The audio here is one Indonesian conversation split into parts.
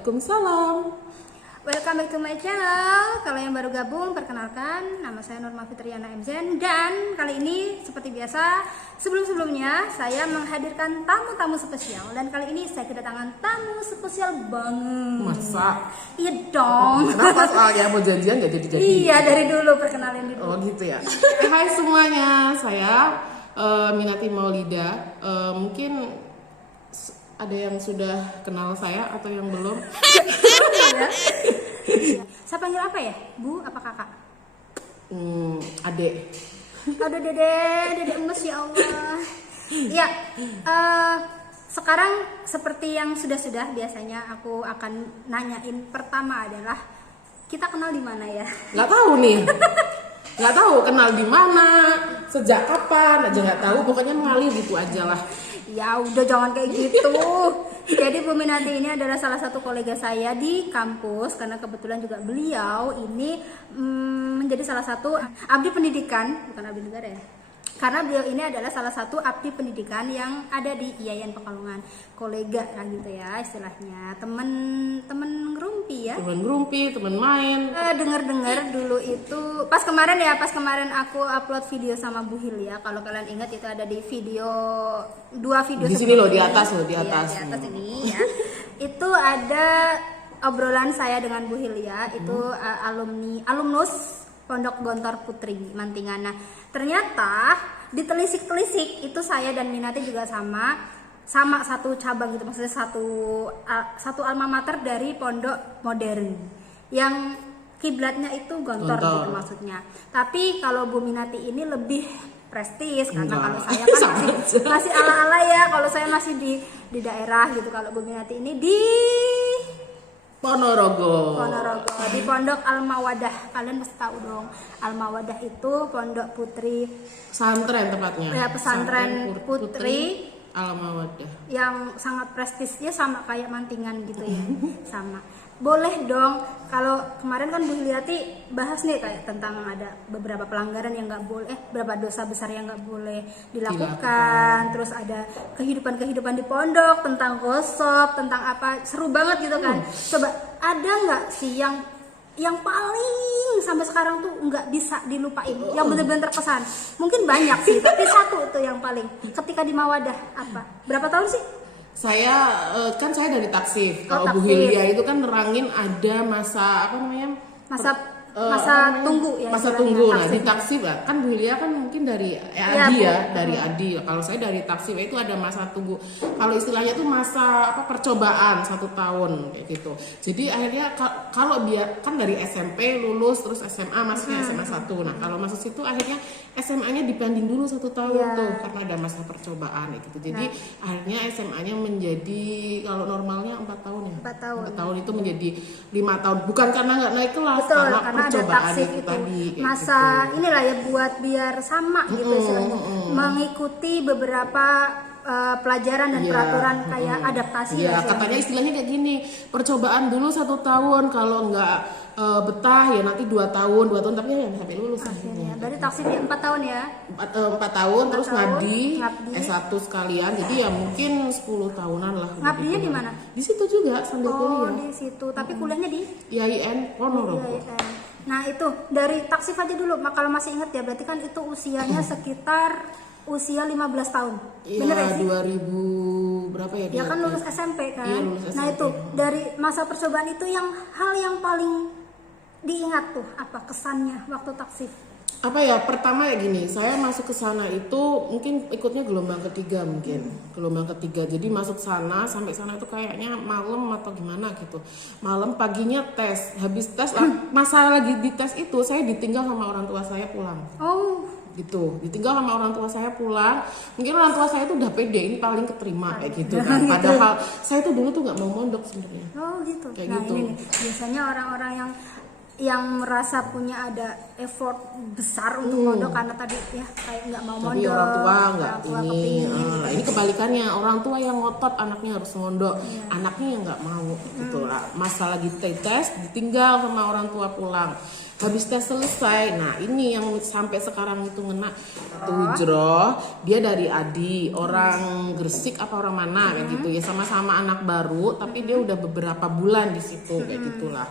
Waalaikumsalam. Welcome back to my channel. Kalau yang baru gabung, perkenalkan, nama saya Nurma Fitriana MZen. Dan kali ini seperti biasa, sebelum-sebelumnya saya menghadirkan tamu-tamu spesial. Dan kali ini saya kedatangan tamu spesial banget. Masa? Iya dong. Kenapa soalnya mau janjian gak jadi-jadi? Iya, dari dulu perkenalin dulu. Oh gitu ya. Hai semuanya, saya Minati Maulida. Mungkin ada yang sudah kenal saya atau yang belum? Ya. Saya panggil apa ya? Bu, apa kakak? Adek. Aduh dede emes ya Allah. Ya, sekarang seperti yang sudah biasanya aku akan nanyain. Pertama adalah kita kenal di mana ya? Nggak tahu nih. Nggak tahu kenal di mana, sejak kapan aja nggak tahu. Pokoknya mengalir gitu aja lah. Ya udah jangan kayak gitu. Jadi Bu Minati ini adalah salah satu kolega saya di kampus karena kebetulan juga beliau ini menjadi salah satu abdi pendidikan, bukan abdi negara ya. Karena beliau ini adalah salah satu abdi pendidikan yang ada di IAIN Pekalongan. Kolega gitu ya istilahnya. Temen ngerumpi ya. Temen ngerumpi, temen main. Dengar dulu itu pas kemarin aku upload video sama Bu Hilya. Kalau kalian ingat itu ada di dua video di sini loh, di atas loh, di atas. Iya, di atas ini ya. Itu ada obrolan saya dengan Bu Hilya, itu alumnus Pondok Gontor Putri Mantingan. Nah, ternyata ditelisik-telisik itu saya dan Minati juga sama satu cabang gitu, maksudnya satu alma mater dari Pondok Modern yang kiblatnya itu Gontor gitu maksudnya. Tapi kalau Bu Minati ini lebih prestis karena kalau saya kan masih ala-ala ya, kalau saya masih di daerah gitu. Kalau Bu Minati ini di Ponorogo, di Pondok Al-Mawadah. Kalian pasti tahu dong, Al-Mawadah itu pondok putri, pesantren tempatnya. Ya, pesantren putri Al-Mawadah yang sangat prestisnya sama kayak Mantingan gitu ya. Sama. Boleh dong, kalau kemarin kan Bu Hilyati bahas nih kayak tentang ada beberapa pelanggaran yang nggak boleh, beberapa dosa besar yang nggak boleh dilakukan. Terus ada kehidupan di pondok, tentang gosip, tentang apa, seru banget gitu kan. Coba ada nggak sih yang paling sampai sekarang tuh nggak bisa dilupain, yang benar-benar terkesan? Mungkin banyak sih, tapi satu tuh yang paling ketika di Mawadah. Apa? Berapa tahun sih? Saya kan saya dari taksif. Kalau Bu Hilya itu kan nerangin ada masa apa namanya? Masa tunggu ya. Masa tunggu. Nah, di taksif kan Bu Hilya kan mungkin dari Adi ya, dari Adi. Kalau saya dari taksif itu ada masa tunggu. Kalau istilahnya itu masa percobaan 1 tahun kayak gitu. Jadi akhirnya kalau dia kan dari SMP lulus terus SMA masuknya SMA 1. Nah, kalau masuk situ akhirnya SMA-nya dibanding dulu 1 tahun tuh karena ada masa percobaan gitu. Jadi akhirnya SMA-nya menjadi kalau normalnya 4 tahun ya. 4 tahun itu menjadi 5 tahun. Bukan karena nggak naik kelas, karena percobaan itu tadi masa gitu. Inilah ya buat biar sama gitu istilahnya. Mengikuti beberapa pelajaran dan peraturan kayak adaptasi ya. Katanya istilahnya kayak gini, percobaan dulu 1 tahun, kalau nggak betah ya nanti 2 tahun, tapi ya sampai lulus akhirnya. Berarti taksif ya 4 tahun ya? 4 tahun, terus ngabdi S1 sekalian, jadi ya mungkin 10 tahunan lah. Ngabdinya di mana? Di situ juga sambil kuliah. Oh, di situ. Tapi kuliahnya di IAIN Ponorogo. Nah, itu dari taksif aja dulu. Kalau masih ingat ya, berarti kan itu usianya sekitar usia 15 tahun. Bener ya sih? 2000 berapa ya? Ya kan lulus SMP kan. Iya, lulus SMP. Nah, itu dari masa percobaan itu hal yang paling diingat tuh apa kesannya waktu taksif? Apa ya, pertama ya gini, saya masuk ke sana itu mungkin ikutnya gelombang ketiga gelombang ketiga. Jadi masuk sana, sampai sana itu kayaknya malam atau gimana gitu. Malam, paginya tes, habis tes masalah lagi di tes itu saya ditinggal sama orang tua saya pulang. Oh. Gitu, ditinggal sama orang tua saya pulang. Mungkin orang tua saya tuh udah pede, ini paling keterima kayak gitu kan. Padahal saya tuh dulu tuh nggak mau mondok sebenarnya. Oh gitu. Kayak nah gitu. Ini nih, biasanya orang-orang yang merasa punya ada effort besar untuk mondok karena tadi ya kayak nggak mau Tapi mondok, orang tua nggak orang tua ini. kepingin. Nah, ini kebalikannya, orang tua yang ngotot anaknya harus mondok, anaknya yang nggak mau gitu lah. Masa lagi tes ditinggal sama orang tua pulang. Habis tes selesai, nah ini yang sampai sekarang itu ngena tuh Jroh, dia dari Adi, orang Gresik apa orang mana kayak gitu ya, sama-sama anak baru, tapi dia udah beberapa bulan di situ kayak gitulah.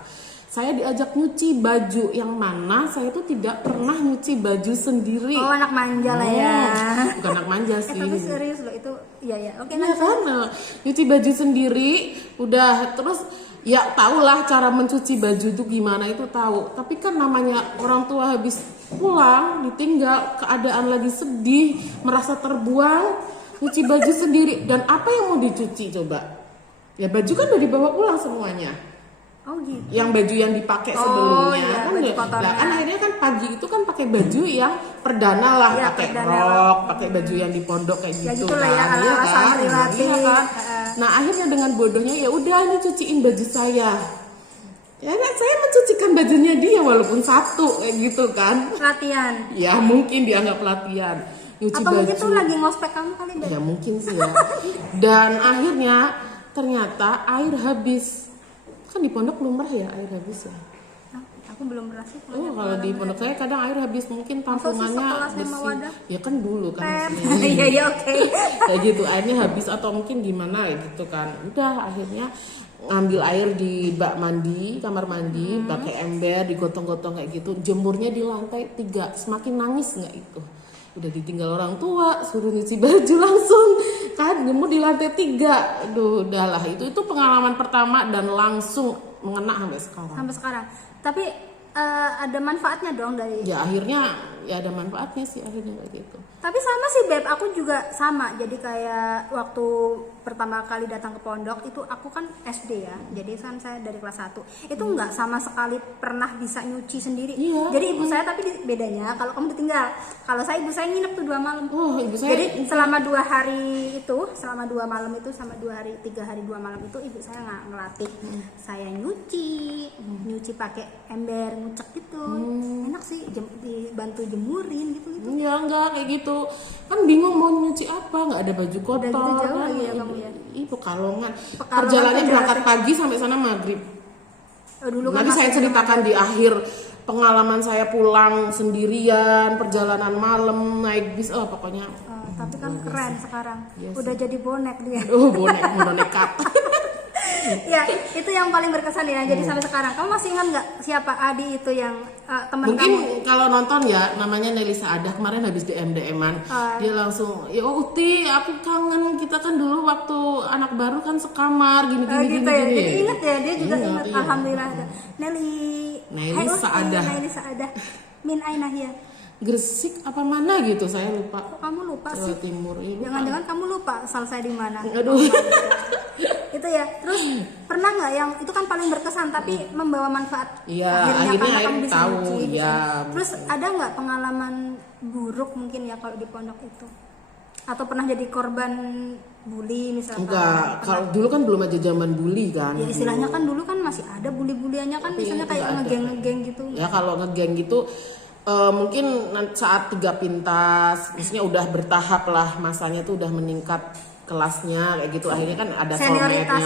Saya diajak nyuci baju yang mana saya tuh tidak pernah nyuci baju sendiri. Oh, anak manja lah ya. Bukan anak manja sih. Tapi serius loh itu, iya oke. Iya kan, nyuci baju sendiri, udah terus ya tahulah cara mencuci baju itu gimana itu tahu. Tapi kan namanya orang tua habis pulang, ditinggal, keadaan lagi sedih, merasa terbuang, nyuci baju sendiri. Dan apa yang mau dicuci coba? Ya baju kan udah dibawa pulang semuanya. Oh gitu. Yang baju yang dipakai sebelumnya iya, kan baju ya. kotornya. Lah kan akhirnya kan pagi itu kan pakai baju yang perdana lah, Iya, pakai perdana. rok, pakai baju yang di pondok kayak Ya gitu gitulah ya, kan. ala-ala Iya santriwati. Iya kan? Heeh. Nah, akhirnya dengan bodohnya ya udah ini cuciin baju saya. Ya kan saya mencucikan bajunya dia walaupun satu kayak gitu kan. Latihan. Ya mungkin dianggap latihan. Nyuci Apa baju. mungkin tuh lagi ngospek kamu kali deh. Ya mungkin sih ya. Dan akhirnya ternyata air habis. Kan di pondok lumrah ya air habis ya. Hah, aku belum pernah sih. Oh, kalau di pondok saya kadang air habis mungkin tampungannya sekelas sama bersih. wadah? Ya kan dulu kan Pep. maksudnya. Iya oke. Kayak gitu airnya habis atau mungkin gimana ya gitu kan. Udah akhirnya ngambil air di bak mandi, kamar mandi, pakai ember, digotong-gotong kayak gitu. Jemurnya di lantai 3. Semakin nangis nggak itu? Udah ditinggal orang tua, suruh nyuci baju langsung kan, jemur di lantai 3. Aduh, udahlah itu pengalaman pertama dan langsung mengena sampai sekarang. Sampai sekarang. Tapi ada manfaatnya dong dari. Ya akhirnya ya ada manfaatnya sih akhirnya kayak gitu. Tapi sama sih Beb, aku juga sama. Jadi kayak waktu pertama kali datang ke pondok itu aku kan SD ya. Jadi kan saya dari kelas 1. Itu nggak sama sekali pernah bisa nyuci sendiri. Iya. Jadi ibu saya tapi bedanya kalau kamu ditinggal. Kalau saya ibu saya nginep tuh 2 malam. Oh, ibu saya Jadi selama 2 hari itu, selama 2 malam itu sama 2 hari, 3 hari 2 malam itu ibu saya nggak ngelatih saya nyuci pakai ember ngucek gitu. Enak sih dibantu jemurin gitu. Ya enggak kayak gitu kan bingung mau nyuci apa, nggak ada baju kotor Udah gitu jauh kan. lagi ya kamu ya? Ih, Pekalongan Pekalongan perjalanannya tuh berangkat jauh. pagi sampai sana maghrib. Dulu kan Nanti masih saya belum ceritakan di akhir pengalaman saya pulang sendirian, perjalanan malam naik bis, pokoknya tapi kan keren sekarang. Iya Udah jadi bonek dia. bonek nekat. Ya, itu yang paling berkesan ya. Jadi sampai sekarang kamu masih ingat nggak siapa Adi itu yang teman Mungkin kamu? kalau nonton ya namanya Nelisa Adah kemarin habis DM-an dia langsung ya Uti aku kangen, kita kan dulu waktu anak baru kan sekamar gini Gitu ya. gini. Jadi ingat ya, dia juga ingat. Iya. Alhamdulillah. Nelly. Nelly Hai, Uti, Saadah. Nelly Saadah. Min Ainah ya. Gresik apa mana gitu saya lupa. Kok kamu lupa Jawa sih? Timur ini. Jangan-jangan kamu lupa asal saya di mana? Aduh. Itu ya. Terus pernah nggak yang itu kan paling berkesan tapi membawa manfaat? Iya, karena akhirnya kamu bisa tahu, nyuci, bisa. ya. Terus ada nggak pengalaman buruk mungkin ya kalau di pondok itu? Atau pernah jadi korban bully misalkan? Enggak, kalau dulu kan belum aja zaman bully kan. Ya istilahnya kan dulu kan masih ada bully-buliannya kan, Tapi misalnya kayak nggak ada. ngegeng-ngegeng gitu. Ya kalau ngegeng gitu mungkin saat 3 pintas, maksudnya udah bertahap lah masanya tuh udah meningkat kelasnya kayak gitu, akhirnya kan ada Senioritas,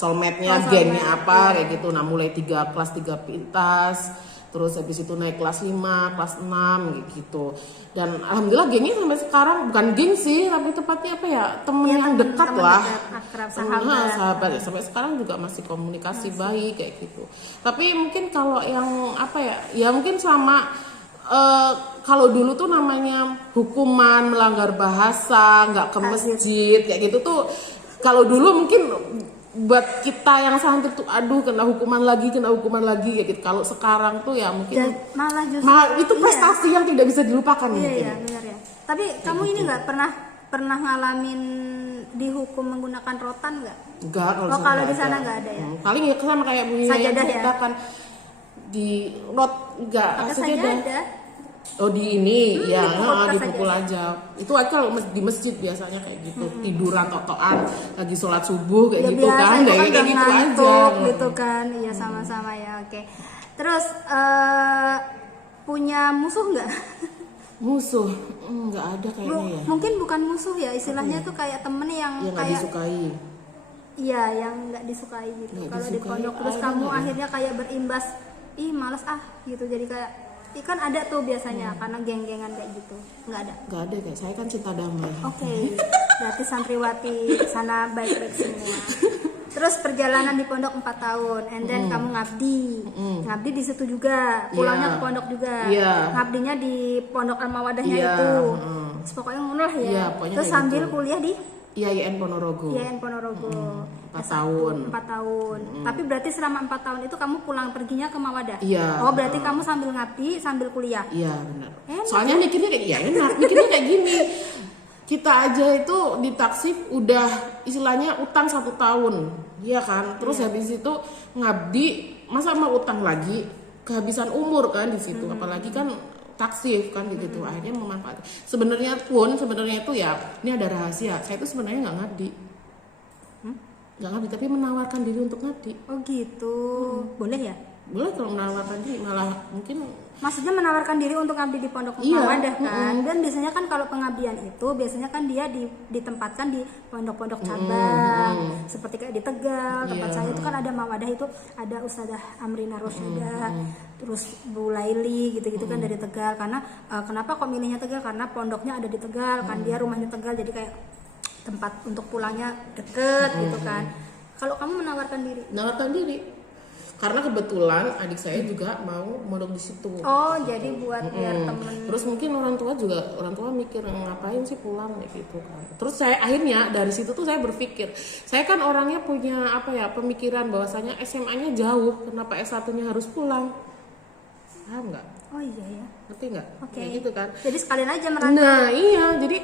soulmate-nya, soulmate, gengnya apa iya. kayak gitu. Nah mulai 3 kelas 3 pintas, terus habis itu naik kelas 5, kelas 6 gitu. Dan alhamdulillah gengnya sampai sekarang bukan geng sih, tapi tepatnya apa ya, temen Iya, yang dekat temen lah. dekat, akrab, Temen, sahabat. sahabat ya, sampai sekarang juga masih komunikasi baik kayak gitu. Tapi mungkin kalau yang apa ya mungkin sama kalau dulu tuh namanya hukuman melanggar bahasa, nggak ke masjid kayak gitu tuh, kalau dulu mungkin buat kita yang santri tuh aduh kena hukuman lagi kayak gitu. Kalau sekarang tuh ya mungkin Dan malah justru itu prestasi yang tidak bisa dilupakan Iya mungkin. iya benar ya. Tapi kamu ini nggak pernah ngalamin dihukum menggunakan rotan nggak? Enggak, Oh, kalau di sana nggak ada ya? Paling ya sama kayak Bu yang Sajadah ya? ceritakan di rot enggak Pakai sajadah. sajadah. Oh di ini ya dipukul dipukul aja. Itu aja kalau di masjid biasanya kayak gitu. Tiduran tok-tokan lagi sholat subuh kayak Ya gitu biasa kan. itu Kayak kan gitu udah aja. ngantuk gitu kan. Iya sama-sama ya, oke. Terus punya musuh nggak? Musuh nggak ada kayaknya ya. Mungkin bukan musuh ya, istilahnya tuh kayak temen yang Yang nggak kayak disukai. iya, yang nggak disukai gitu. Nggak Kalau di disukai, pondok terus ada kamu nggak ya? akhirnya kayak berimbas, ih males gitu. Jadi kayak kan ada tuh biasanya karena geng-gengan kayak gitu. Nggak ada. Nggak ada kayak saya kan cinta damai. Oke, berarti santriwati sana baik-baik semua. Terus perjalanan di pondok 4 tahun, and then kamu ngabdi di situ juga, pulangnya Iya. ke pondok juga, Iya. ngabdinya di pondok Al-Mawadahnya Iya, itu. heeh. Terus pokoknya ngono lah ya. Iya, pokoknya Terus kayak sambil gitu. kuliah di IAIN Ponorogo. IAIN Ponorogo. 4 tahun. 4 tahun. Tapi berarti selama 4 tahun itu kamu pulang perginya ke Mawadah. Iya. Oh, berarti kamu sambil ngabdi, sambil kuliah. Iya benar. Enak Soalnya mikirnya kayak enak, mikirnya kayak gini. Kita aja itu di taksif udah istilahnya utang 1 tahun, iya kan. Terus habis itu ngabdi, masa mau utang lagi, kehabisan umur kan di situ. Apalagi kan taksif kan gitu. Akhirnya memanfaatkan. Sebenarnya itu ya, ini ada rahasia. Saya itu sebenarnya nggak ngabdi, nggak ngabdi, tapi menawarkan diri untuk ngabdi. Oh gitu. Boleh ya? Boleh kalau menawarkan diri, malah mungkin Maksudnya menawarkan diri untuk ngabdi di pondok Iya, Mawadah kan. Dan biasanya kan kalau pengabdian itu biasanya kan dia ditempatkan di pondok-pondok cabang. Seperti kayak di Tegal, tempat Iya. saya itu kan ada Mawadah, itu ada Ustazah Amrina Rosyadah, terus Bu Laili gitu-gitu kan dari Tegal. Karena kenapa kok milihnya Tegal? Karena pondoknya ada di Tegal kan, dia rumahnya Tegal, jadi kayak tempat untuk pulangnya deket gitu kan. Kalau kamu menawarkan diri, karena kebetulan adik saya juga mau mondok di situ. oh jadi buat biar temen. Terus mungkin orang tua mikir ngapain sih pulang kayak gitu kan. Terus saya akhirnya dari situ tuh saya berpikir, saya kan orangnya punya pemikiran bahwasanya SMA-nya jauh, kenapa S1-nya harus pulang? Paham nggak? Oh iya ya. Ngerti nggak? Oke. Kayak gitu kan. Jadi sekalian aja merantau. Nah iya, jadi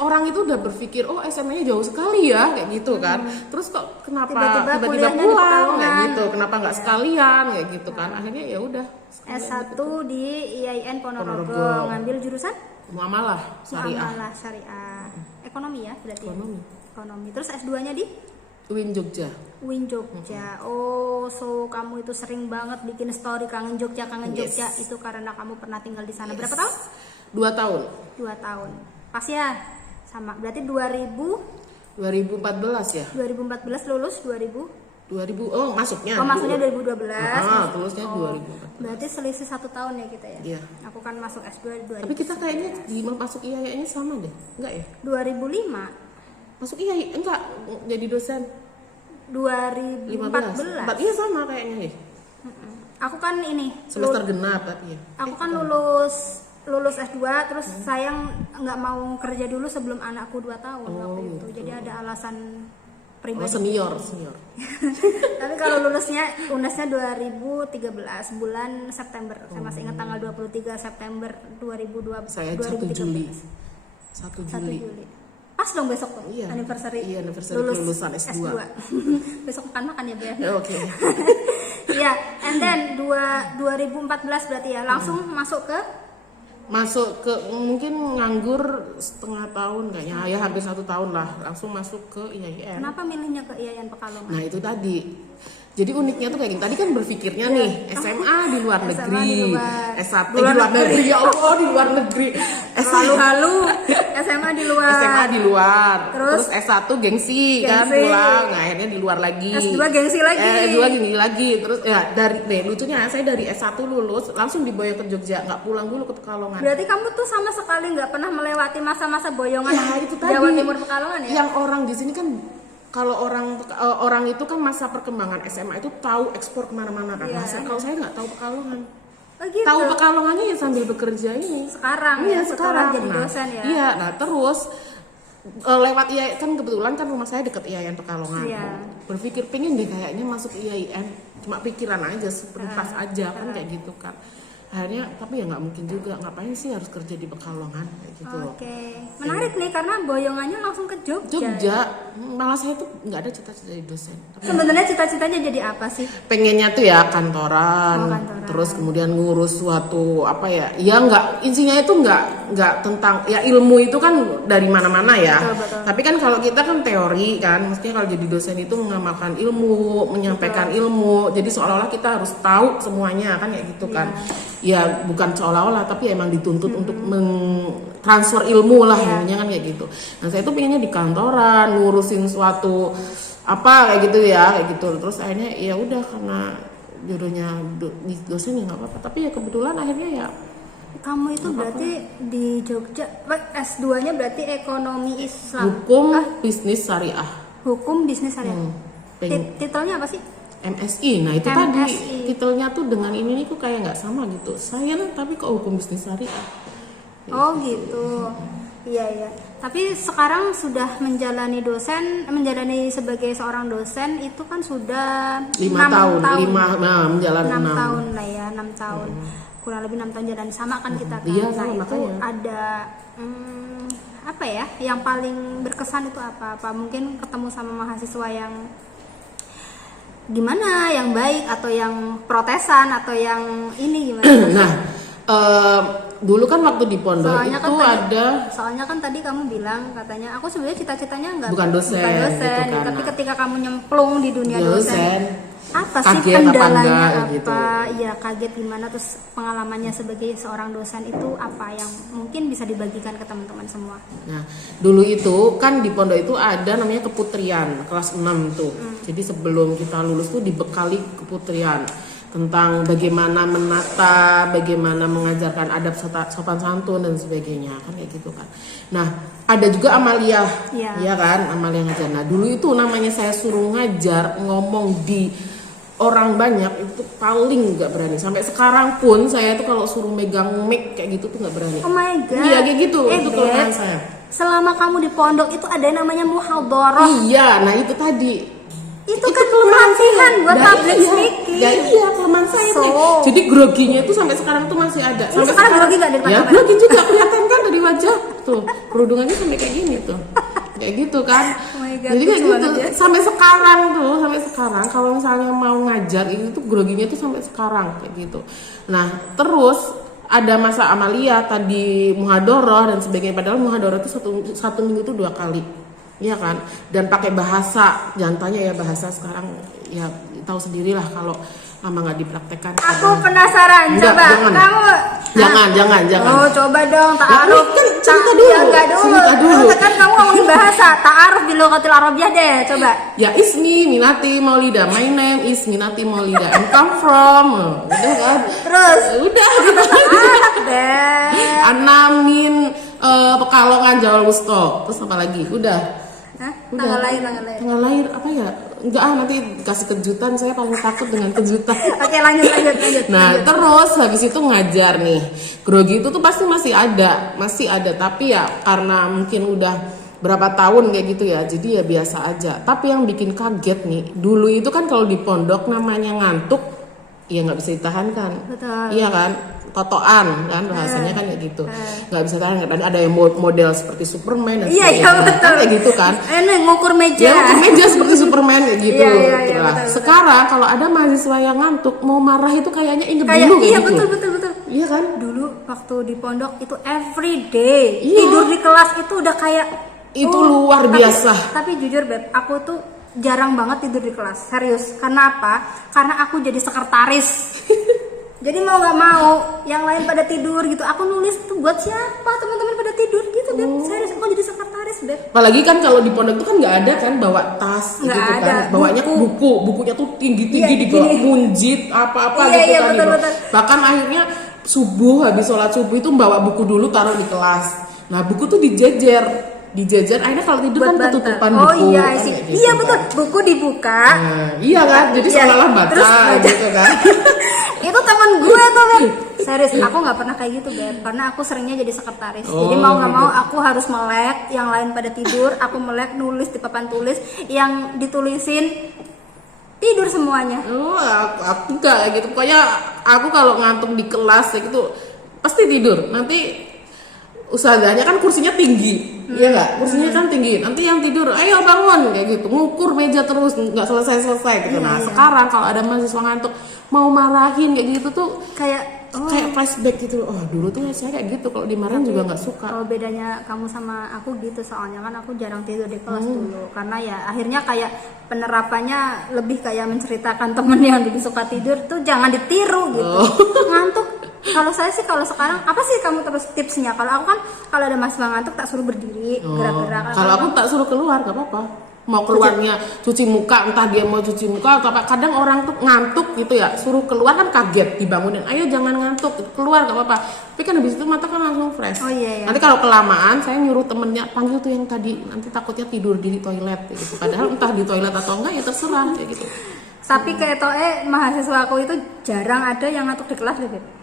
orang itu udah berpikir, oh SMA-nya jauh sekali ya, kayak gitu kan. Terus kok kenapa Tiba-tiba tiba-tiba kuliahnya di pulang kayak Pekalongan. gitu? Kenapa nggak sekalian kayak gitu kan? Akhirnya ya udah. S1 di IAIN Ponorogo, Ponorogo. ngambil jurusan Muamalah syariah. Muamalah Syariah. Ekonomi ya berarti. Ekonomi. Ekonomi. Terus S2-nya di UIN Jogja. UIN Jogja. Oh, so kamu itu sering banget bikin story kangen Jogja. Yes. Jogja itu karena kamu pernah tinggal di sana. Berapa tahun? 2 tahun. 2 tahun. Pas ya? Sama. Berarti 2014 ya. 2014 lulus 2000. Oh masuknya. Oh, maksudnya 2012. Tulusnya Oh, 2014. berarti selisih 1 tahun ya kita ya. Iya. Aku kan masuk S2 2000. Tapi kita kayaknya di masuk IAIN sama deh. Enggak ya? 2005. Masuk IAIN enggak jadi dosen 2014. Iya sama kayaknya deh. Aku kan ini Semester genap tapi ya. aku kan lulus S2 terus sayang nggak mau kerja dulu sebelum anakku 2 tahun waktu itu. gitu. Jadi ada alasan Oh, pribadi. senior. Tapi kalau lulusnya UNES-nya 2013 bulan September. Saya masih ingat tanggal 23 September 2012. Saya 1 Juli. 1 1 Juli. Juli. Pas dong besok tuh Iya. anniversary. Iya, anniversary kelulusan S2. Besok makan ya, Bel. Oke. Iya, and then 2014 berarti ya langsung masuk ke mungkin nganggur setengah tahun kayaknya ya hampir 1 tahun lah, langsung masuk ke IAIN. Kenapa milihnya ke IAIN Pekalongan? Nah itu tadi, jadi uniknya tuh kayak gini. Tadi kan berpikirnya nih SMA di luar SMA negeri, di luar. S1 di luar negeri, ya Allah di luar negeri, Halu-halu SMA di luar. SMA di luar, Terus S1 gengsi kan gengsi. pulang, nah, akhirnya di luar lagi. S2 gengsi lagi. S2 gengsi lagi, terus ya lucunya saya dari S1 lulus langsung diboyong ke Jogja, nggak pulang dulu ke Pekalongan. Berarti kamu tuh sama sekali nggak pernah melewati masa-masa boyongan Ya itu tadi. Jawa Timur Pekalongan ya? Yang orang di sini kan kalau orang itu kan masa perkembangan SMA itu tahu ekspor kemana-mana kan. Iya. Kalau saya nggak tahu Pekalongan. Oh gitu. Tahu Pekalongannya ya sambil bekerja ini. Sekarang Iya ya, setelah sekarang. jadi Nah, dosen ya. Iya, nah terus lewat IAIN kan kebetulan kan rumah saya deket IAIN Pekalongan. Iya. Berpikir pengen deh kayaknya masuk IAIN, cuma pikiran aja, sepintas aja kan kayak gitu kan. Akhirnya tapi ya nggak mungkin juga, ngapain sih harus kerja di Pekalongan kayak gitu loh. Oke, menarik nih karena boyongannya langsung ke Jogja. Jogja, malah saya tuh nggak ada cita-cita jadi dosen. Sebenarnya cita-citanya jadi apa sih? Pengennya tuh ya kantoran, kantoran. terus kemudian ngurus suatu apa ya, ya nggak, intinya itu nggak tentang ya ilmu itu kan dari mana-mana ya. Betul. Tapi kan kalau kita kan teori kan, mestinya kalau jadi dosen itu mengamalkan ilmu, menyampaikan ilmu, jadi seolah-olah kita harus tahu semuanya kan kayak gitu kan. Ya bukan seolah-olah, tapi emang dituntut untuk transfer ilmu lah intinya kan kayak gitu. Nah saya tuh pengennya di kantoran ngurusin suatu apa kayak gitu ya kayak gitu. Terus akhirnya ya udah karena jodohnya dosen ya nggak apa-apa. Tapi ya kebetulan akhirnya ya. Kamu itu berarti di Jogja S2-nya berarti ekonomi Islam. Hukum bisnis syariah. Hukum bisnis syariah. Titelnya apa sih? MSI. Nah itu MSI. tadi titelnya tuh dengan ini kok kayak nggak sama gitu. Saya tapi kok hukum bisnis syariah. Oh gitu. Iya. Tapi sekarang sudah menjalani sebagai seorang dosen itu kan sudah 5 tahun. Menjalani 6 tahun lah ya, 6 tahun. Kurang lebih 6 tahun jalan sama kan kita kan. Iya, nah, itu makanya. ada apa ya? Yang paling berkesan itu apa? Mungkin ketemu sama mahasiswa yang gimana, yang baik atau yang protesan atau yang ini gimana? Nah, dulu kan waktu di pondok soalnya kan tadi kamu bilang katanya aku sebenarnya cita-citanya bukan dosen gitu kan. Tapi ketika kamu nyemplung di dunia dosen apa sih kaget kendalanya gitu. Ya kaget gimana, terus pengalamannya sebagai seorang dosen itu apa yang mungkin bisa dibagikan ke teman-teman semua. Nah dulu itu kan di pondok itu ada namanya keputrian kelas 6 tuh. Jadi sebelum kita lulus tuh dibekali keputrian tentang bagaimana menata, bagaimana mengajarkan adab sopan santun dan sebagainya kan kayak gitu kan. Nah ada juga amaliyah, ya kan, amaliyah ngajar. Nah dulu itu namanya saya suruh ngajar ngomong di orang banyak itu paling nggak berani. Sampai sekarang pun saya tuh kalau suruh megang mic kayak gitu tuh nggak berani. Oh my god. Iya kayak gitu. Itu kelemahan saya. Selama kamu di pondok itu ada yang namanya muhadharah. Iya, nah itu tadi. Itu kan pelatihan buat public speaking. Ya iya, kelemahan saya itu. Jadi groginya itu sampai sekarang tuh masih ada. Sampai sekarang grogi nggak dari ya, grogi juga kelihatan kan dari wajah tuh. Kerudungannya sampai kayak gini tuh. Kayak gitu kan. Oh my God, jadi kayak gitu sampai sekarang kalau misalnya mau ngajar itu tuh groginya tuh sampai sekarang kayak gitu. Nah, terus ada masa amaliyah tadi muhadharah dan sebagainya, padahal muhadharah itu satu minggu itu 2 kali. Iya kan, dan pakai bahasa, jangan tanya ya bahasa sekarang ya tahu sendirilah kalau lama nggak dipraktekkan. Aku penasaran, coba jangan. Oh coba dong, ta'aruf kan cerita dulu. Cerita dulu. Kan kamu ngomongin bahasa, ta'aruf di lughatil arabiyyah deh, coba. Ya ismi Minati Maulida, my name is Minati Maulida, and come from, udah kan? Terus, udah. Anak deh. Anamin Pekalongan Jawa Wusto, terus apa lagi? Udah. Tanggal lahir apa ya? Enggak nanti kasih kejutan, saya paling takut dengan kejutan. Oke, lanjut. Nah, terus habis itu ngajar nih. Grogi itu tuh pasti masih ada, tapi ya karena mungkin udah berapa tahun kayak gitu ya, jadi ya biasa aja. Tapi yang bikin kaget nih, dulu itu kan kalau di pondok namanya ngantuk, ya nggak bisa ditahankan. Betul. Iya kan? Totoan kan bahasanya kan kayak gitu, nggak bisa tahan. Ada yang model seperti Superman dan sebagainya, betul. kan kayak gitu kan. Ngukur meja. Ya, ngukur meja seperti Superman kayak gitu. Iya, betul. Sekarang kalau ada mahasiswa yang ngantuk mau marah itu kayaknya inget dulu iya, gitu. Betul. Iya kan? Dulu waktu di pondok itu every day tidur di kelas itu udah kayak itu luar biasa. Tapi jujur Beb, aku tuh jarang banget tidur di kelas, serius. Karena apa? Karena aku jadi sekretaris. Jadi mau nggak mau, yang lain pada tidur gitu. Aku nulis tuh buat siapa? Teman-teman pada tidur gitu, Beb. Serius, aku jadi sekretaris, Beb. Apalagi kan kalau di pondok itu kan nggak ada kan bawa tas nggak gitu ada. Kan. Bawanya bukunya tuh tinggi-tinggi dibawa munjit apa-apa gitu iya, kan. Betul. Bahkan akhirnya habis sholat subuh itu bawa buku dulu taruh di kelas. Nah, buku tuh dijejer akhirnya kalau tidur kan ketutupan buku. Iya sih. Gitu, iya betul, buku dibuka. Iya kan, jadi seolah-olah baca gitu kan. Itu temen gue tuh Beb. Serius, aku nggak pernah kayak gitu Beb, karena aku seringnya jadi sekretaris. Jadi mau nggak mau aku harus melek, yang lain pada tidur, aku melek nulis di papan tulis, yang ditulisin tidur semuanya. Aku enggak gitu. Pokoknya aku kalau ngantuk di kelas gitu pasti tidur. Nanti ustazahnya kan kursinya tinggi, iya nggak? Kursinya kan tinggi. Nanti yang tidur, ayo bangun kayak gitu, ngukur meja terus nggak selesai gitu. Nah sekarang kalau ada mahasiswa ngantuk mau marahin kayak gitu tuh Kayak kayak flashback gitu. Oh dulu tuh saya kayak gitu, kalau dimarahin juga nggak suka. kalau bedanya kamu sama aku gitu, soalnya kan aku jarang tidur di kelas dulu, karena ya akhirnya kayak penerapannya lebih kayak menceritakan temen yang lebih suka tidur tuh jangan ditiru gitu. Ngantuk. Kalau saya sih, kalau sekarang apa sih kamu terus tipsnya? Kalau aku kan kalau ada mahasiswa ngantuk tak suruh berdiri, gerak-gerak. Kalau aku tak suruh keluar nggak apa-apa. Mau keluarnya cuci muka, entah dia mau cuci muka atau apa. Kadang orang tuh ngantuk gitu ya, suruh keluar kan kaget, dibangunin, ayo jangan ngantuk, keluar gak apa-apa. Tapi kan habis itu mata kan langsung fresh. Oh iya. Nanti kalau kelamaan saya nyuruh temennya panggil tuh yang tadi, nanti takutnya tidur di toilet gitu. Padahal entah di toilet atau enggak ya terserah kayak gitu. Tapi kayak mahasiswa aku itu jarang ada yang ngantuk di kelas deh, Beb.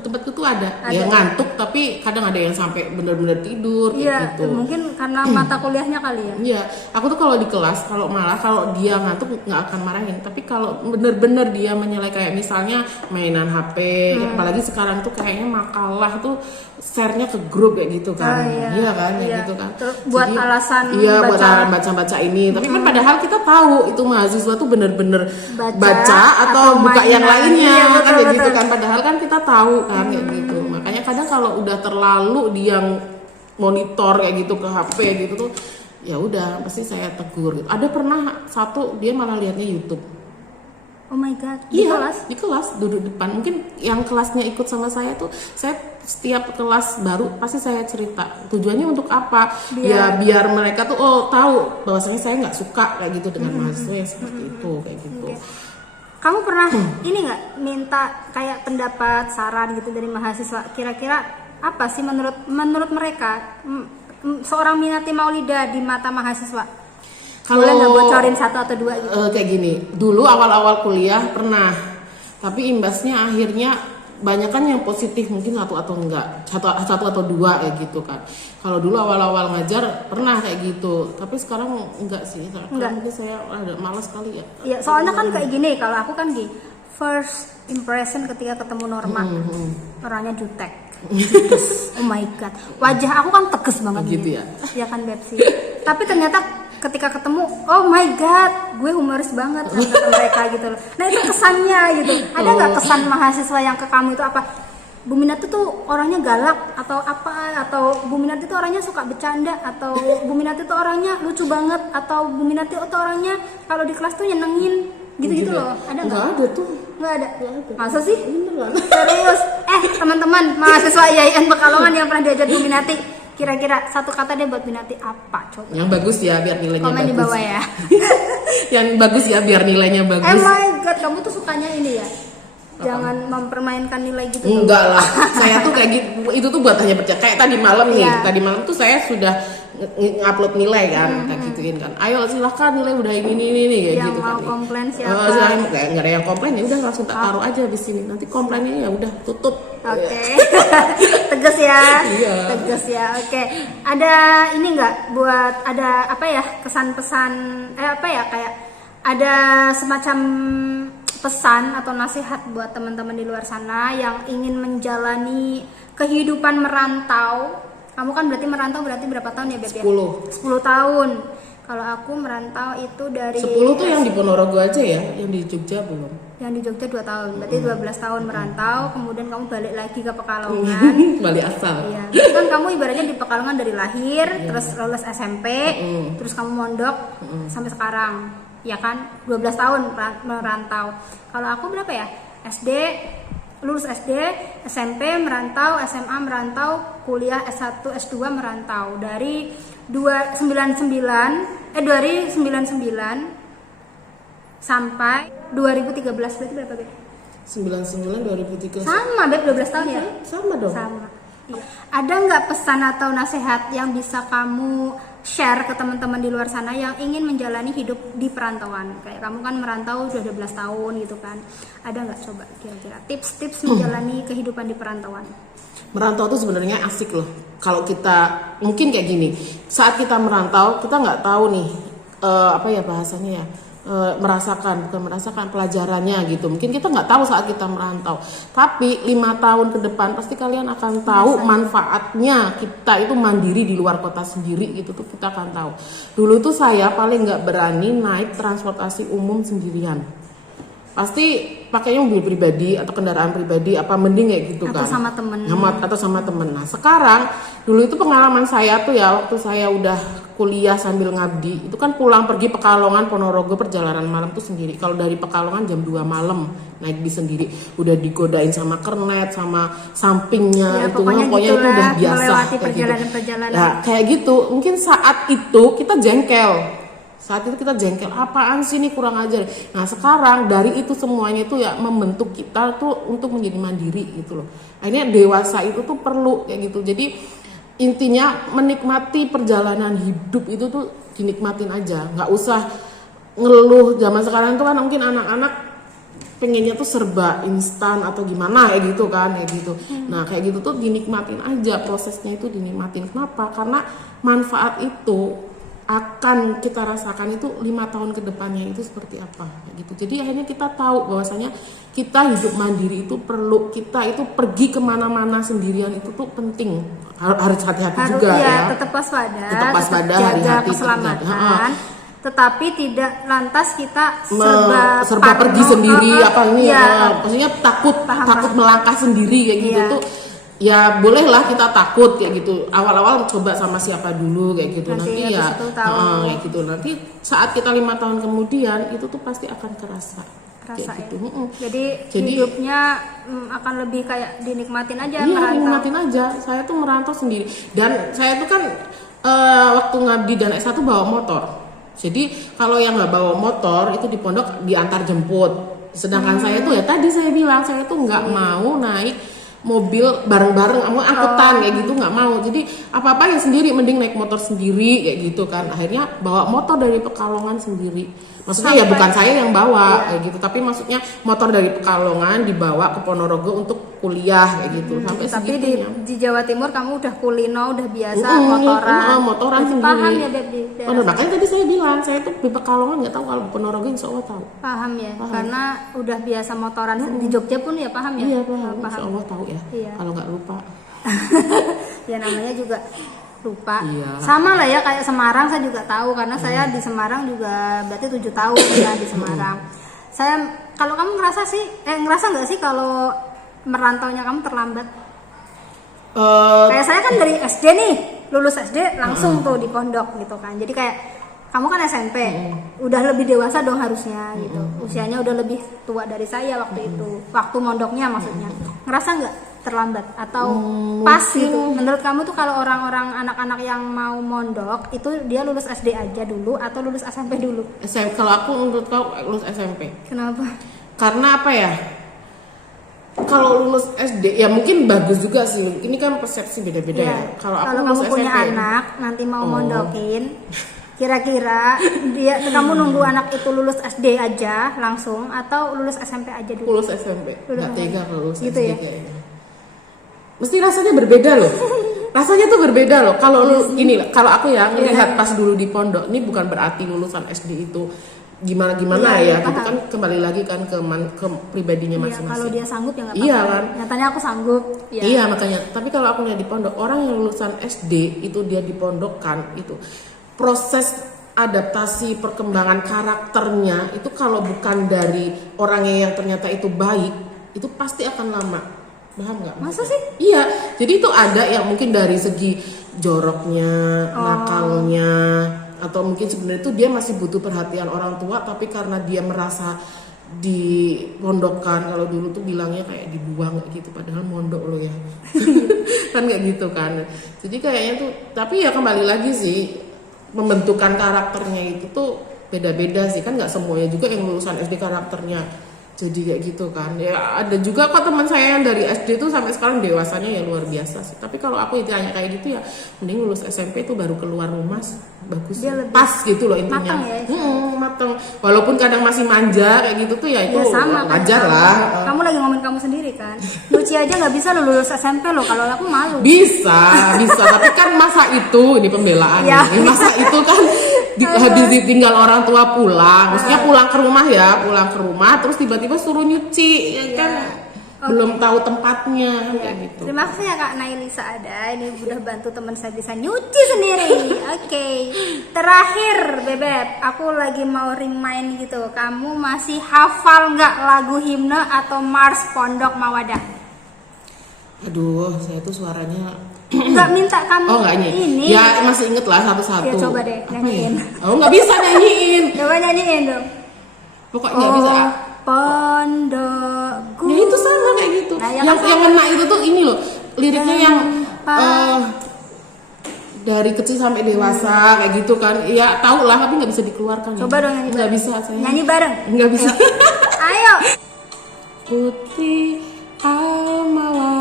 Tempatku tuh ada yang ngantuk, tapi kadang ada yang sampai benar-benar tidur Iya, gitu. mungkin karena mata kuliahnya kali ya. Iya, aku tuh kalau di kelas, kalau dia ngantuk nggak akan marahin. Tapi kalau bener-bener dia menyelai kayak misalnya mainan HP, apalagi sekarang tuh kayaknya makalah tuh share-nya ke grup kayak gitu kan. Iya kan, kayak gitu kan. Terus buat alasan buat baca ini. Tapi kan padahal kita tahu itu mahasiswa tuh bener-bener baca atau buka yang lainnya, iya, kan kayak gitu kan. Padahal kan kita tahu kan kayak gitu. Makanya kadang kalau udah terlalu dia monitor kayak gitu ke HP gitu tuh, ya udah pasti saya tegur gitu. Ada pernah satu dia malah lihatnya YouTube. Oh my god, Di kelas duduk depan. Mungkin yang kelasnya ikut sama saya tuh, saya setiap kelas baru pasti saya cerita tujuannya untuk apa, biar mereka tuh tahu bahwasanya saya nggak suka kayak gitu dengan mahasiswa yang seperti itu kayak gitu. Kamu pernah ini nggak minta kayak pendapat, saran gitu dari mahasiswa? Kira-kira apa sih menurut mereka seorang Minati Maulida di mata mahasiswa? Boleh nggak bocorin satu atau dua gitu? Kayak gini, dulu awal-awal kuliah pernah, tapi imbasnya akhirnya banyak kan yang positif, mungkin satu atau satu atau dua kayak gitu kan. Kalau dulu awal-awal ngajar pernah kayak gitu, tapi sekarang enggak sih. Sekarang mungkin saya ada malas kali ya. Iya, soalnya kan kayak gini, kalau aku kan first impression ketika ketemu Norma, orangnya jutek. Oh my god, wajah aku kan tegas banget gitu ya. Ya kan Bepsi. Tapi ternyata ketika ketemu, oh my god, gue humoris banget kata mereka gitu loh. Nah itu kesannya gitu. Ada nggak kesan mahasiswa yang ke kamu itu apa? Bu Minati tuh orangnya galak atau apa? Atau Bu Minati tuh orangnya suka bercanda? Atau Bu Minati tuh orangnya lucu banget? Atau Bu Minati tuh orangnya kalau di kelas tuh nyenengin? Gitu-gitu loh. Ada nggak? Nggak ada tuh. Nggak ada. Masa sih? Terus, teman-teman mahasiswa IAIN Pekalongan yang pernah diajar Bu Minati, kira-kira satu kata deh buat Minati apa coba? Yang bagus ya biar nilainya komen bagus. Di bawah ya. Yang bagus ya biar nilainya bagus. Oh my god, kamu tuh sukanya ini ya? Jangan mempermainkan nilai gitu. Enggak lah, saya tuh kayak gitu, itu tuh buat hanya percaya. Kayak tadi malam nih, tadi malam tuh saya sudah ngupload nilai kan, kita gituin kan. Ayo silahkan nilai udah ini kayak yang gitu kan. Yang mau komplain siapa? Nggak ada yang komplain, ya udah langsung tak taruh aja di sini. Nanti komplainnya ya udah tutup. Oke. Tegas ya. Iya. Tegas ya. Oke. Ada ini nggak buat ada apa ya kesan pesan apa ya kayak ada semacam pesan atau nasihat buat teman-teman di luar sana yang ingin menjalani kehidupan merantau. Kamu kan berarti berapa tahun ya Beb ya? 10 tahun. Kalau aku merantau itu dari 10 tuh yang di Ponorogo aja ya, yang di Jogja belum. Yang di Jogja 2 tahun, berarti 12 tahun merantau, kemudian kamu balik lagi ke Pekalongan. Balik asal. Iya, berarti kan kamu ibaratnya di Pekalongan dari lahir, terus lulus SMP, terus kamu mondok sampai sekarang. Ya kan, 12 tahun merantau. Kalau aku berapa ya? Lulus SD, SMP merantau, SMA merantau, kuliah S1, S2 merantau dari 2099 sampai 2013. Berarti berapa, Beb? 99 2013. Sama, Beb, 12 tahun ya? Sama dong. Sama. Ada nggak pesan atau nasihat yang bisa kamu share ke teman-teman di luar sana yang ingin menjalani hidup di perantauan? Kayak kamu kan merantau sudah 12 tahun gitu kan. Ada nggak coba kira-kira tips-tips menjalani kehidupan di perantauan? Merantau tuh sebenarnya asik loh. Kalau kita mungkin kayak gini, saat kita merantau kita nggak tahu nih apa ya bahasanya ya. bukan merasakan pelajarannya gitu. Mungkin kita nggak tahu saat kita merantau, tapi 5 tahun ke depan pasti kalian akan tahu manfaatnya kita itu mandiri di luar kota sendiri gitu tuh, kita akan tahu. Dulu tuh saya paling nggak berani naik transportasi umum sendirian, pasti pakainya mobil pribadi atau kendaraan pribadi, apa mending kayak gitu atau kan, sama temen. atau sama temen. Nah sekarang, dulu itu pengalaman saya tuh ya, waktu saya udah kuliah sambil ngabdi, itu kan pulang pergi Pekalongan, Ponorogo, perjalanan malam tuh sendiri. Kalau dari Pekalongan jam 2 malam naik bis sendiri, udah digodain sama kernet, sama sampingnya, Ya, itu pokoknya itu gitulah, udah biasa melewati kayak perjalanan-perjalanan. gitu. Nah, kayak gitu, mungkin saat itu kita jengkel. Saat itu kita jengkel, apaan sih ini kurang ajar. Nah sekarang dari itu semuanya itu ya membentuk kita tuh untuk menjadi mandiri gitu loh. Akhirnya dewasa itu tuh perlu kayak gitu. Jadi intinya menikmati perjalanan hidup itu tuh dinikmatin aja, nggak usah ngeluh. Zaman sekarang tuh kan mungkin anak-anak pengennya tuh serba instan atau gimana kayak gitu kan, kayak gitu. Nah kayak gitu tuh dinikmatin aja, prosesnya itu dinikmatin. Kenapa? Karena manfaat itu akan kita rasakan itu 5 tahun ke depannya itu seperti apa gitu. Jadi akhirnya kita tahu bahwasanya kita hidup mandiri itu perlu, kita itu pergi kemana-mana sendirian itu tuh penting, harus hati-hati juga ya. Tetap waspada, Tetap waspada, jaga hati-hati, keselamatan. Tetapi tidak lantas kita serba pergi sendiri apa ini ya, maksudnya takut paham. melangkah sendiri kayak gitu tuh. Ya bolehlah kita takut kayak gitu. Awal-awal coba sama siapa dulu kayak gitu. Nanti ya kayak gitu. Nanti saat kita 5 tahun kemudian itu tuh pasti akan kerasa kayak gitu. Jadi hidupnya akan lebih kayak dinikmatin aja. Iya, dinikmatin aja. Saya tuh merantau sendiri. Dan saya tuh kan waktu ngabdi dan S1 bawa motor. Jadi kalau yang nggak bawa motor itu di pondok diantar jemput. Sedangkan saya tuh ya tadi saya bilang saya tuh nggak mau naik mobil bareng-bareng, mau angkutan kayak gitu nggak mau. Jadi apa-apa yang sendiri, mending naik motor sendiri kayak gitu kan. Akhirnya bawa motor dari Pekalongan sendiri. Maksudnya ya bukan saya yang bawa kayak gitu, tapi maksudnya motor dari Pekalongan dibawa ke Ponorogo untuk kuliah kayak gitu. Sampai Tapi segitunya. di Jawa Timur kamu udah kulino, udah biasa motoran sendiri. Paham ya Bener, makanya tadi saya bilang saya tuh di Pekalongan nggak tahu, kalau di Ponorogo insya Allah tahu. Paham ya, karena udah biasa motoran. Di Jogja pun ya paham ya. Iya paham. Insya Allah tahu ya. Iya. Kalau nggak lupa. Ya namanya juga lupa. Iya. Sama lah ya kayak Semarang, saya juga tahu karena saya di Semarang juga berarti 7 tahun ya di Semarang. Saya, kalau kamu ngerasa nggak sih kalau merantaunya kamu terlambat? Kayak saya kan dari SD nih, lulus SD langsung tuh di pondok gitu kan. Jadi kayak kamu kan SMP, udah lebih dewasa dong harusnya gitu. Usianya udah lebih tua dari saya waktu itu. Waktu mondoknya maksudnya. Ngerasa nggak terlambat atau pas gitu? Menurut kamu tuh kalau orang-orang anak-anak yang mau mondok itu dia lulus SD aja dulu atau lulus SMP dulu? Kalau aku menurut kau lulus SMP. Kenapa? Karena apa ya? Kalau lulus SD ya mungkin bagus juga sih. Ini kan persepsi beda-beda ya. Kalau aku kamu lulus punya SMP, anak nanti mau mondokin, kira-kira kamu nunggu anak itu lulus SD aja langsung atau lulus SMP aja dulu? lulus SMP. Nggak tega kalau lulus gitu SD ya? kayaknya. Mesti rasanya berbeda loh. Rasanya tuh berbeda loh. Kalau kalau aku ya ngelihat pas dulu di pondok, ini bukan berarti lulusan SD itu gimana ya, gitu kan kembali lagi kan ke pribadinya masing-masing. Kalau dia sanggup ya nggak apa-apa. Iya kan. Nyatanya aku sanggup. Ya. Iya makanya. Tapi kalau aku lihat di pondok, orang yang lulusan SD itu dia dipondokkan itu proses adaptasi perkembangan karakternya itu kalau bukan dari orangnya yang ternyata itu baik, itu pasti akan lama. Paham nggak? Masa sih? Iya. Jadi itu ada yang mungkin dari segi joroknya, nakalnya, atau mungkin sebenarnya itu dia masih butuh perhatian orang tua, tapi karena dia merasa dipondokkan, kalau dulu tuh bilangnya kayak dibuang gitu, padahal mondok lo ya. Kan kayak gitu kan. Jadi kayaknya tuh, tapi ya kembali lagi sih, membentukan karakternya itu tuh beda-beda sih, kan nggak semuanya juga yang lulusan SD karakternya jadi kayak gitu kan. Ya ada juga kok teman saya yang dari SD tuh sampai sekarang dewasanya ya luar biasa sih. Tapi kalau aku ditanya kayak gitu ya mending lulus SMP tuh baru keluar rumah bagus, pas gitu loh intinya. Matang ya? Matang. Walaupun kadang masih manja kayak gitu tuh ya itu sama, wajar lah. Kamu lagi ngomongin kamu sendiri kan. Luci aja nggak bisa lo lulus SMP lo, kalau aku malu. Bisa tapi kan masa itu ini pembelaan ya. Masa itu kan habis ditinggal orang tua pulang, maksudnya pulang ke rumah terus tiba-tiba suruh nyuci, ya kan? Belum tahu tempatnya kayak gitu. Terima kasih ya Kak Nailisa ada, ini udah bantu teman saya bisa nyuci sendiri. Oke. Terakhir Bebeb, aku lagi mau remind gitu, kamu masih hafal nggak lagu himne atau Mars Pondok Mawadah? Aduh, saya tuh suaranya nggak minta kamu nggak ini. Ya masih inget lah satu-satu. Ya coba deh nyanyiin. Nggak bisa nyanyiin. Coba nyanyiin dong. Pokoknya bisa. Pondokku. Ya itu sama kayak gitu. Nah, yang ngena itu tuh ini loh, liriknya yang dari kecil sampai dewasa kayak gitu kan. Ya tahu lah tapi nggak bisa dikeluarkan. Coba dong nyanyi. Nggak bisa saya. Nyanyi bareng. Nggak bisa. Ayo. Putri Al-Mawadah.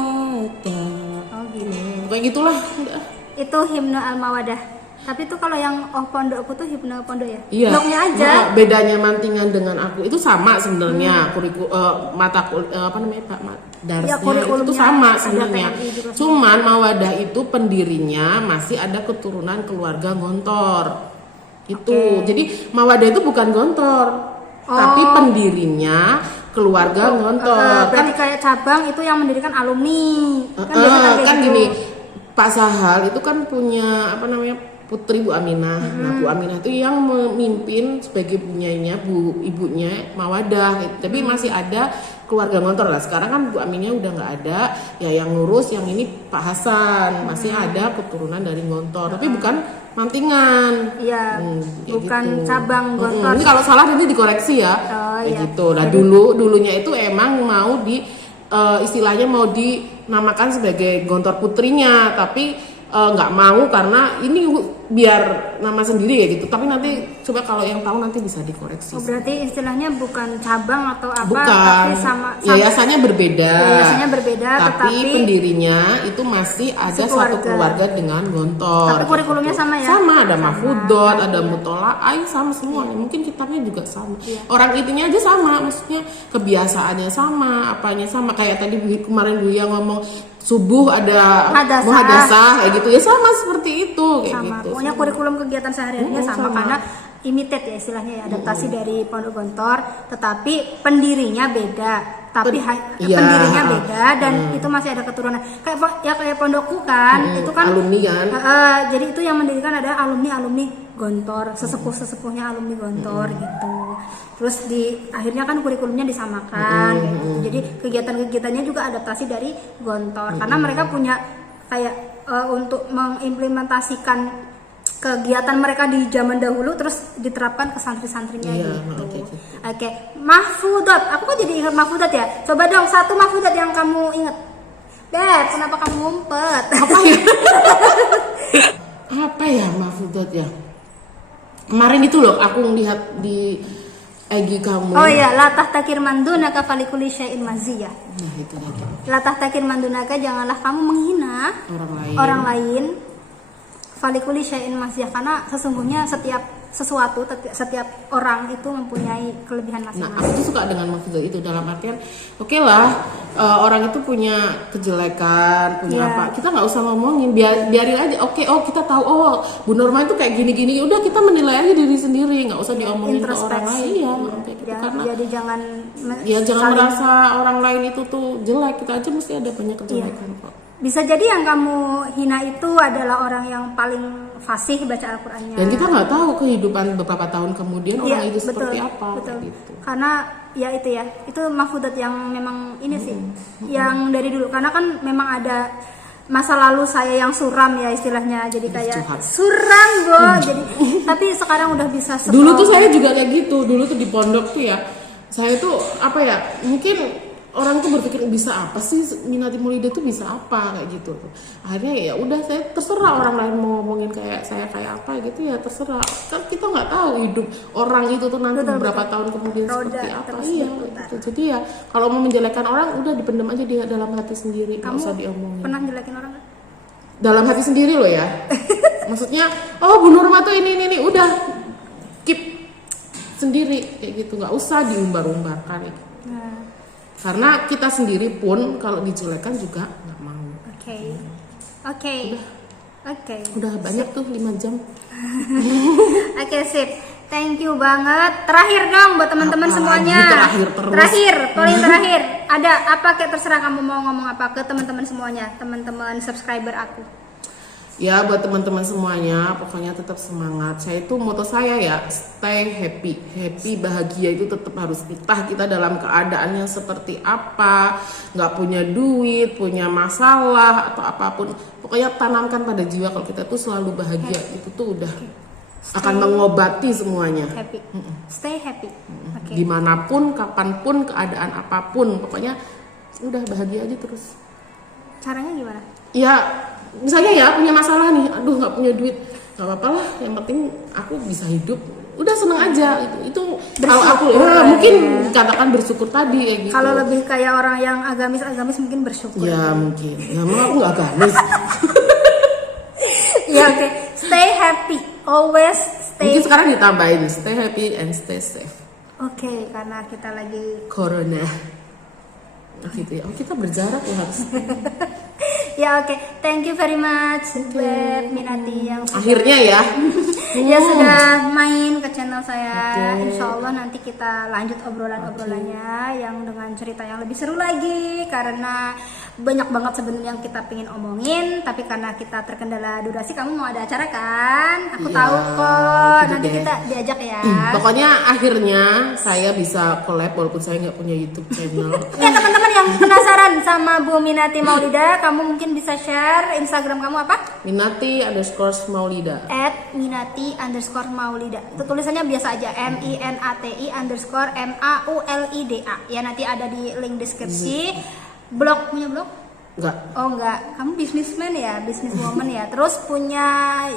Kayak gitulah. Udah. Itu himne Al-Mawadah. Tapi tuh kalau yang pondokku tuh himne pondok ya. Iya. Pondoknya aja. Bedanya Mantingan dengan aku itu sama sebenarnya. Mata apa namanya Pak Ya, itu sama ada sebenarnya. PNI juga. Cuman Mawadah itu pendirinya masih ada keturunan keluarga Gontor. Itu. Jadi Mawadah itu bukan Gontor, tapi pendirinya keluarga Gontor. Berarti kayak cabang itu yang mendirikan alumni. Kan gini, Pak Sahal itu kan punya apa namanya putri Bu Aminah. Nah Bu Aminah itu yang memimpin sebagai punyanya ibunya Mawadah. Gitu. Tapi masih ada keluarga Gontor lah. Sekarang kan Bu Aminah udah nggak ada. Ya yang ngurus yang ini Pak Hasan. Masih ada keturunan dari Gontor. Tapi bukan Mantingan. Iya. Bukan gitu. cabang Gontor. Ini kalau salah nanti dikoreksi ya. Kayak gitu. Nah dulunya itu emang mau istilahnya mau dinamakan sebagai Gontor putrinya, tapi nggak mau karena ini biar nama sendiri ya gitu. Tapi nanti coba kalau yang tahu nanti bisa dikoreksi. Berarti istilahnya bukan cabang atau apa, bukan. tapi sama Yayasannya berbeda. Yayasannya berbeda, tapi pendirinya itu masih ada satu keluarga dengan Gontor. Tapi kurikulumnya gitu. sama ya? Sama, ada Mahfudot, ada Mutola'ah, sama semua. Mungkin kitabnya juga sama. Orang itunya aja sama, maksudnya kebiasaannya sama, apanya sama. Kayak tadi kemarin Buya ngomong subuh ada muhadasah kayak gitu ya, sama seperti itu kayak sama. gitu. Pokoknya kurikulum kegiatan sehari-harinya sama karena imitate ya istilahnya ya, adaptasi dari Pondok Gontor, tetapi pendirinya beda. Tapi pendirinya beda dan itu masih ada keturunan. Kayak pondokku kan, itu kan alumni kan. Jadi itu yang mendirikan ada alumni Gontor, sesepuh-sesepuhnya alumni Gontor gitu. Terus akhirnya kan kurikulumnya disamakan gitu. Jadi kegiatan-kegiatannya juga adaptasi dari Gontor karena mereka punya kayak untuk mengimplementasikan kegiatan mereka di zaman dahulu terus diterapkan ke santri-santrinya gitu. Oke. Mahfudot, aku kok jadi ingat Mahfudot ya? Coba dong satu Mahfudot yang kamu ingat. Beb, kenapa kamu ngumpet? Apa ya Mahfudot ya? Kemarin itu loh aku ngelihat di IG kamu. Oh iya, latah takir mandunaka falikuli syai'in maziyah. Nah, itu lagi. Latah takir mandunaka, janganlah kamu menghina orang lain. Falikuli syai'in maziyah, karena sesungguhnya setiap orang itu mempunyai kelebihan masing-masing. Nah, aku tuh suka dengan Mahfudot itu dalam artian oke lah, orang itu punya kejelekan, punya apa. Kita nggak usah ngomongin, biarin aja. Oke, kita tahu Bu Norma itu kayak gini-gini. Udah kita menilai aja diri sendiri, nggak usah diomongin ke orang lain. Iya, kayak gitu. Karena jadi jangan merasa orang lain itu tuh jelek. Kita aja mesti ada banyak kejelekan kok. Bisa jadi yang kamu hina itu adalah orang yang paling fasih baca Al-Qur'annya. Dan kita nggak tahu kehidupan beberapa tahun kemudian orang itu seperti apa. Betul. Gitu. Karena itu Mahfudot yang memang ini sih, yang dari dulu. Karena kan memang ada masa lalu saya yang suram ya istilahnya, jadi kayak suram jadi tapi sekarang udah bisa scroll. Dulu tuh saya juga kayak gitu. Dulu tuh di pondok tuh ya, saya tuh apa ya, mungkin orang tuh berpikir bisa apa sih Minati Maulida tuh bisa apa kayak gitu. Akhirnya ya udah, saya terserah orang lain mau ngomongin kayak saya kayak apa gitu ya, terserah. Kan kita nggak tahu hidup orang itu tuh nanti beberapa tahun kemudian seperti apa. Iya gitu. Jadi ya kalau mau menjelekkan orang udah dipendam aja di dalam hati sendiri, nggak usah diomongin. Pernah jelekin orang kan? Dalam hati sendiri loh ya. Maksudnya Bu Nurma tuh ini udah keep sendiri kayak gitu, nggak usah diumbar-umbarkan ya. Karena kita sendiri pun kalau dijelekan juga nggak mau. Oke. Oke. Udah banyak tuh 5 jam. Oke, sip. Thank you banget. Terakhir dong buat teman-teman Apalagi semuanya. terakhir terus. Paling terakhir. Ada apa, kayak terserah kamu mau ngomong apa ke teman-teman semuanya, teman-teman subscriber aku. Ya, buat teman-teman semuanya, pokoknya tetap semangat. Saya itu moto saya ya, stay happy. Happy, bahagia itu tetap harus, entah kita dalam keadaan yang seperti apa, nggak punya duit, punya masalah atau apapun. Pokoknya tanamkan pada jiwa kalau kita tuh selalu bahagia, itu tuh udah akan mengobati semuanya. Happy. Stay happy. Oke. Dimanapun, kapanpun, keadaan apapun, pokoknya udah bahagia aja terus. Caranya gimana? Ya, misalnya ya punya masalah nih, aduh nggak punya duit, nggak apa-apa lah, yang penting aku bisa hidup, udah seneng aja. Itu kalau aku mungkin dikatakan bersyukur tadi kayak gitu. Kalau lebih kayak orang yang agamis mungkin bersyukur. Ya mungkin, ya emang aku nggak agamis. Ya oke. Stay happy, always stay. Mungkin sekarang ditambahin stay happy and stay safe. Oke, karena kita lagi Corona. Gitu ya. Oh, kita berjarak ya harus. ya oke. Thank you very much buat Minati yang Akhirnya ya. ya sudah main ke channel saya. Oke. Insya Allah nanti kita lanjut obrolannya yang dengan cerita yang lebih seru lagi, karena banyak banget sebenarnya yang kita pengen omongin, tapi karena kita terkendala durasi. Kamu mau ada acara kan? Aku Iya, tahu kok. gitu Nanti deh. kita diajak ya. Pokoknya akhirnya saya bisa collab walaupun saya nggak punya YouTube channel. Ya teman-teman yang penasaran sama Bu Minati Maulida, kamu mungkin bisa share Instagram kamu apa? Minati_Maulida. @minati_maulida. Itu tulisannya biasa aja, MINATI_MAULIDA. Ya nanti ada di link deskripsi. Blog, punya blog? Enggak. Oh enggak, kamu businessman ya, businesswoman ya. Terus punya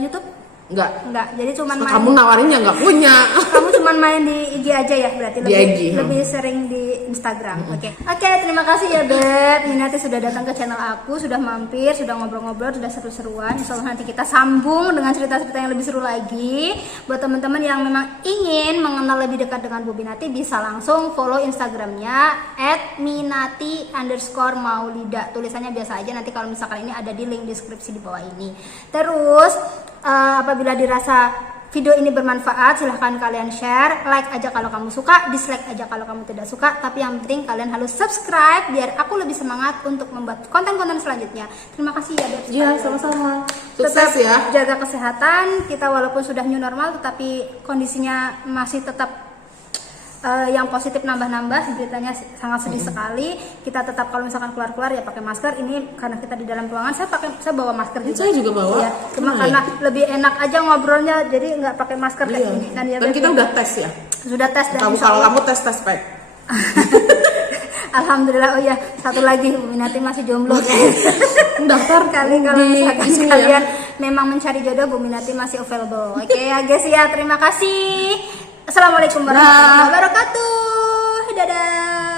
YouTube? Enggak. Enggak, jadi cuman main. Kamu nawarinnya nggak punya. Kamu cuman main di IG aja ya, berarti Di IG, lebih sering di Instagram. Oke, terima kasih ya Bet Minati sudah datang ke channel aku, sudah mampir, sudah ngobrol-ngobrol, sudah seru-seruan. Insya Allah nanti kita sambung dengan cerita-cerita yang lebih seru lagi. Buat teman-teman yang memang ingin mengenal lebih dekat dengan Bu Minati, bisa langsung follow Instagramnya @minati_maulida. Tulisannya biasa aja, nanti kalau misalkan ini ada di link deskripsi di bawah ini. Terus apabila dirasa video ini bermanfaat, silahkan kalian share, like aja kalau kamu suka, dislike aja kalau kamu tidak suka. Tapi yang penting kalian harus subscribe biar aku lebih semangat untuk membuat konten-konten selanjutnya. Terima kasih ya Beb. Iya, sama-sama. Tetap Sukses ya. jaga kesehatan. Kita walaupun sudah new normal, tetapi kondisinya masih tetap yang positif nambah-nambah, beritanya sangat sedih sekali. Kita tetap kalau misalkan keluar-keluar ya pakai masker. Ini karena kita di dalam ruangan, saya bawa masker juga. Saya juga bawa. Ya, cuma karena lebih enak aja ngobrolnya, jadi nggak pakai masker kayak gini kan ya. Dan kita udah tes ya. Sudah tes dan Kamu insya kalau Allah- kamu tes pack. Alhamdulillah. Oh ya, satu lagi, Minati masih jomblo. Daftar Kali kalau di misalkan sini kalian ya. memang mencari jodoh, Bu Minati masih available. Oke ya guys ya, terima kasih. Assalamualaikum warahmatullahi wabarakatuh. Dadah.